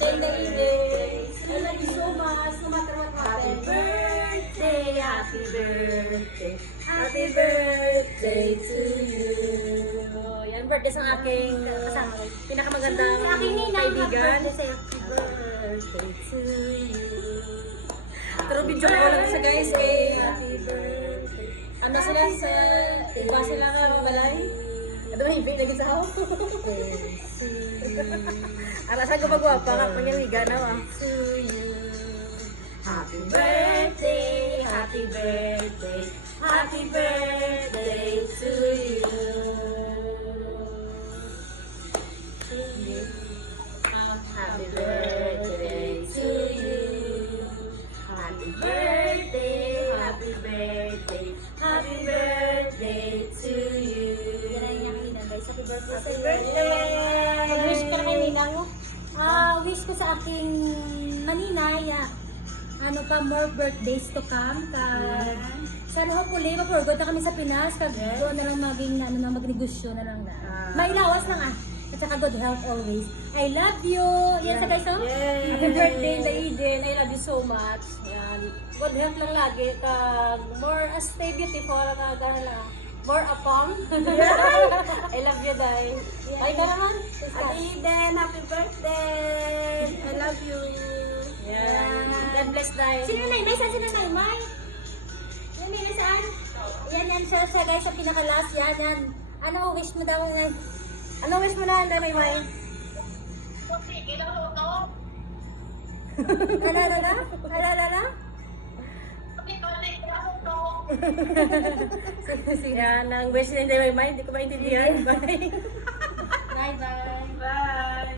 birthday, Eden. I love you so much, no matter what happens. Happy birthday, happy birthday to you. Yan, birthday sa aking kasama, pinakamagandang kaibigan. Happy Birthday to you. Pero video ko lang sa guys kay happy birthday. Ano sila sa iba sila ka balay? Ano may ibig lagi sa haw? Ara sa gumagawa pa ka panyamiga na wa. To you. Happy birthday, happy birthday, happy birthday to you. Happy birthday to you. Happy birthday, happy birthday, happy birthday to you. Yan ang inyong Eden, guys. Happy birthday Happy sa'yo. birthday! Mag-wish ka na kay Ninang mo. Wish ko sa aking maninay. Ano pa, more birthdays to come. Sana hopefully, mapurgot na kami sa Pinas. Doon na lang magnegosyo na lang na. Mailawas lang At saka good health always. I love you. Yan sa guys, oh. Yay! Happy birthday, Eden. I love you so much. Yan. Good health lang lagi. More stay beautiful. More apam. I love you, Day. Ay ka naman. Eden, happy birthday. I love you. Yan. God bless, Day. Sino na May? Saan sino na May? Yung May saan? Yan siya guys sa pinaka-last. Yan. Ano wish mo daw na? Ano wish mo na, Day, May? Alala? Yan, ang wish ni Day, May. Hindi ko maintindihan. Bye.